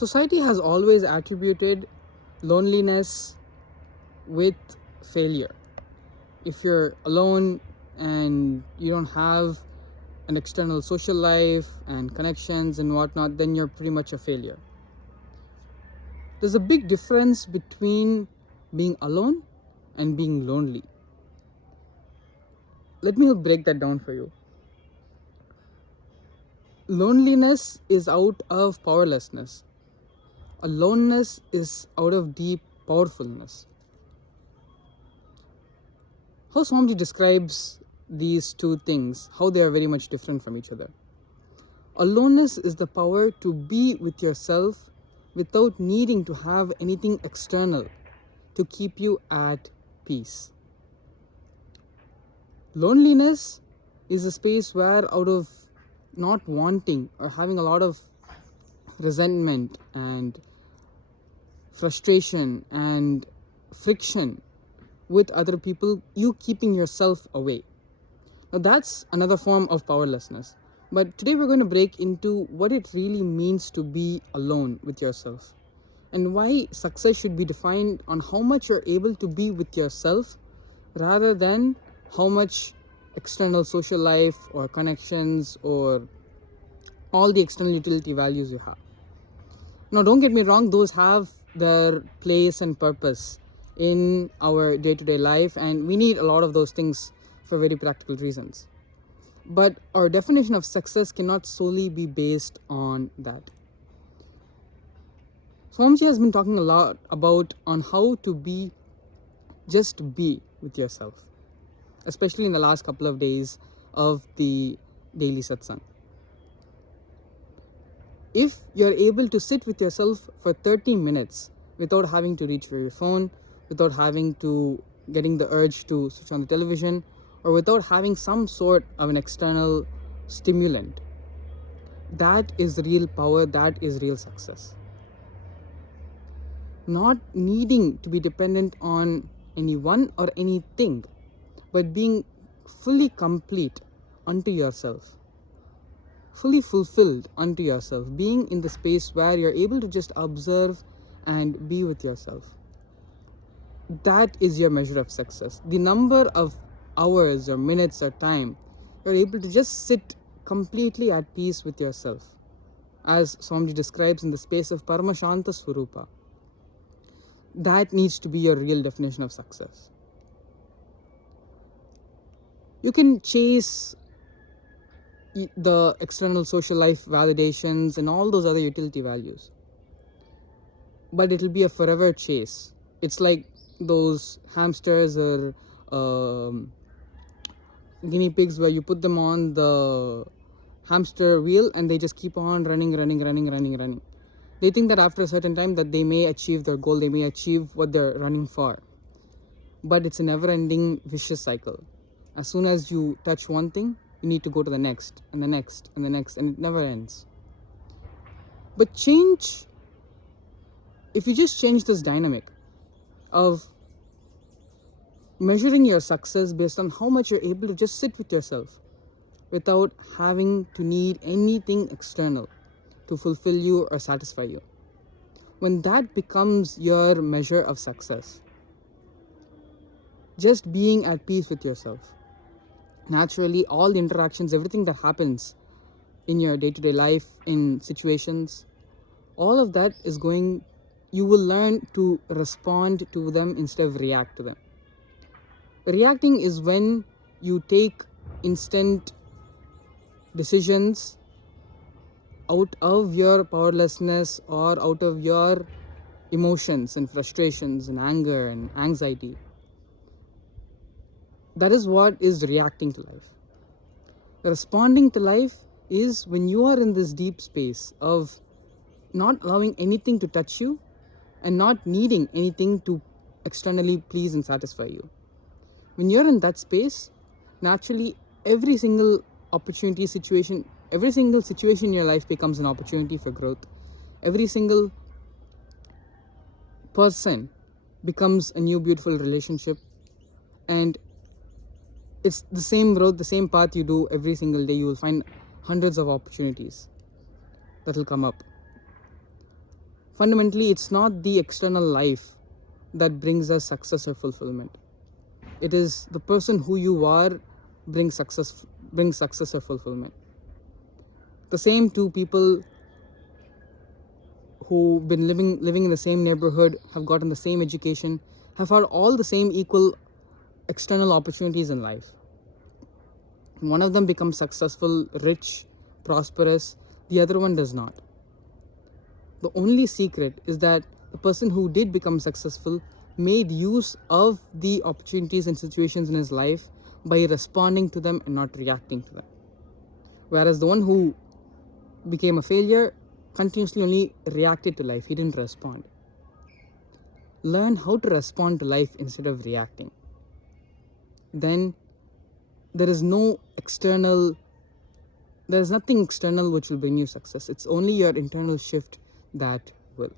Society has always attributed loneliness with failure. If you're alone and you don't have an external social life and connections and whatnot, then you're pretty much a failure. There's a big difference between being alone and being lonely. Let me break that down for you. Loneliness is out of powerlessness. Aloneness is out of deep powerfulness. How Swamiji describes these two things, how they are very much different from each other. Aloneness is the power to be with yourself without needing to have anything external to keep you at peace. Loneliness is a space where, out of not wanting or having a lot of resentment and frustration and friction with other people, you keeping yourself away. Now that's another form of powerlessness. But today we're going to break into what it really means to be alone with yourself, and why success should be defined on how much you're able to be with yourself rather than how much external social life or connections or all the external utility values you have. Now, don't get me wrong, those have their place and purpose in our day-to-day life, and we need a lot of those things for very practical reasons. But our definition of success cannot solely be based on that. Swamiji has been talking a lot about on how to be with yourself, especially in the last couple of days of the daily satsang. If you're able to sit with yourself for 30 minutes without having to reach for your phone, without getting the urge to switch on the television, or without having some sort of an external stimulant, that is real power, that is real success. Not needing to be dependent on anyone or anything, but being fully complete unto yourself, fully fulfilled unto yourself, being in the space where you're able to just observe and be with yourself. That is your measure of success. The number of hours or minutes or time you're able to just sit completely at peace with yourself, as Swamiji describes in the space of Paramashanta Swarupa. That needs to be your real definition of success. You can chase the external social life validations and all those other utility values, but it'll be a forever chase. It's like those hamsters or guinea pigs where you put them on the hamster wheel and they just keep on running. They think that after a certain time that they may achieve their goal, they may achieve what they're running for, but it's a never-ending vicious cycle. As soon as you touch one thing, you need to go to the next and the next and the next, and it never ends. But if you just change this dynamic of measuring your success based on how much you're able to just sit with yourself without having to need anything external to fulfill you or satisfy you, when that becomes your measure of success, just being at peace with yourself, naturally all the interactions, everything that happens in your day-to-day life, in situations, all of that you will learn to respond to them instead of react to them. Reacting is when you take instant decisions out of your powerlessness or out of your emotions and frustrations and anger and anxiety. That is what is reacting to life. Responding to life is when you are in this deep space of not allowing anything to touch you and not needing anything to externally please and satisfy you. When you're in that space, naturally every single situation in your life becomes an opportunity for growth. Every single person becomes a new beautiful relationship, and it's the same road, the same path you do every single day. You will find hundreds of opportunities that will come up. Fundamentally, it's not the external life that brings us success or fulfillment. It is the person who you are brings success or fulfillment. The same two people who've been living in the same neighborhood, have gotten the same education, have had all the same equal external opportunities in life. One of them becomes successful, rich, prosperous, the other one does not. The only secret is that the person who did become successful made use of the opportunities and situations in his life by responding to them and not reacting to them. Whereas the one who became a failure continuously only reacted to life, he didn't respond. Learn how to respond to life instead of reacting. Then there is nothing external which will bring you success. It's only your internal shift that will.